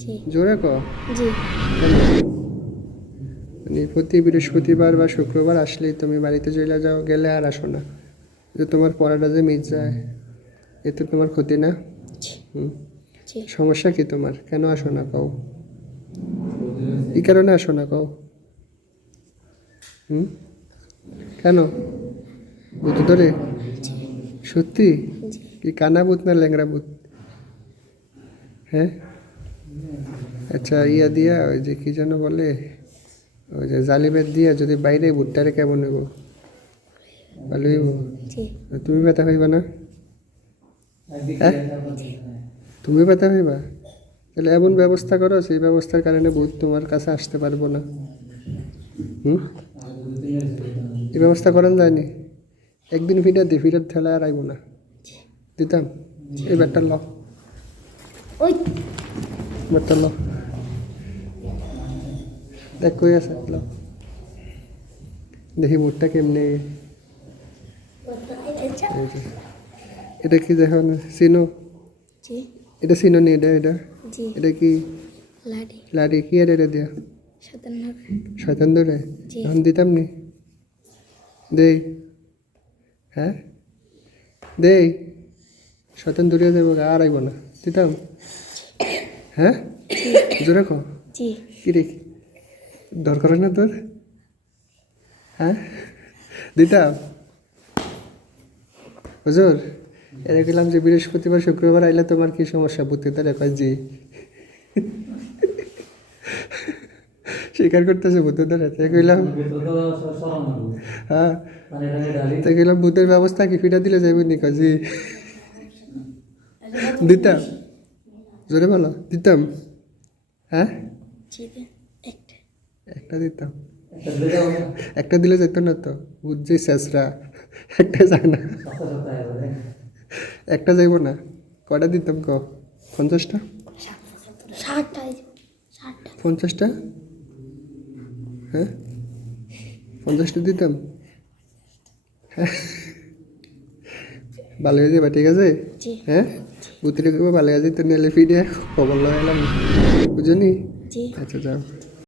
জি জোরে ক। জি কেন? মানে প্রতি বৃহস্পতিবার বা শুক্রবার আসলেই তুমি বাড়িতে চলে যাও, গেলে আর আসো না। যে তোমার পড়াটা যে মিট যায়, এতে তোমার ক্ষতি না? হুম। জি সমস্যা কি তোমার? কেন আসো না কও? কি কারণে আসো না কও? হুম। কেন? ভূত ধরে? সত্যি? জি কি কানা ভূত না ল্যাংড়া ভূত? হ্যাঁ। আচ্ছা, ইয়া দিয়া ওই যে কি যেন বলে, ওই যে জালিবের দিয়া যদি বাইরে ভুট্টারে কেমন নেব? ভালো হইব? জি তুমি ব্যথা হইবা না? হ্যাঁ, তুমি ব্যথা হইবা? তাহলে এমন ব্যবস্থা করো, সেই ব্যবস্থার কারণে ভূত তোমার কাছে আসতে পারবো না। হুম। এই ব্যবস্থা করেন যায়নি? একদিন ফিরার ঠেলা আর আইব না। দিতাম। এই ব্যাটটা ল, ওই ব্যাটটা ল। দেখ কই আছে, ল। দেখি ভুট্টা কেমনে। এই যে, এটা কি দেখো না, চিনো? জি এটা চিনো নি? এটা জি এটা কি? লাডি লাড়ি কি আর এটা দিয়া? 57 শয়তান ধরে? জি এখন দিতাম নি? দেই? হ্যাঁ, দেই। শয়তান দূরে যাবো, আর আইব না। দিতাম? হ্যাঁ, জোরে ক। জি কি রে, দরকার হয় না তোর? হ্যাঁ, দিতাম। হুজুর, এরা গেলাম যে বৃহস্পতিবার শুক্রবার আইলে তোমার কি সমস্যা? বুদ্ধি তারা কয় জি। স্বীকার করতেছে ভূত ধরে, তাই কইলাম। হ্যাঁ, তাই কইলাম ভূতের ব্যবস্থা কি ফিটা দিলে যাইব নি? কয় জি। দিতাম? জোরে বলো, দিতাম? হ্যাঁ, জি একটা একটা দিতাম। একটা দিলে যেত না তো, ভূত যে শেষরা, একটা যায় না। একটা যাইব না? কটা দিতাম ক? 50টা? 60টা 60টা 50টা? হ্যাঁ, 50টা দিতাম। ভালো হয়ে যাবে, ঠিক আছে? জি হ্যাঁ, বুদ্ধিটা ভালো হয়ে যেত, নিলে ফিরে খবর লগাইলাম, বুঝলি? জি আচ্ছা, যাও।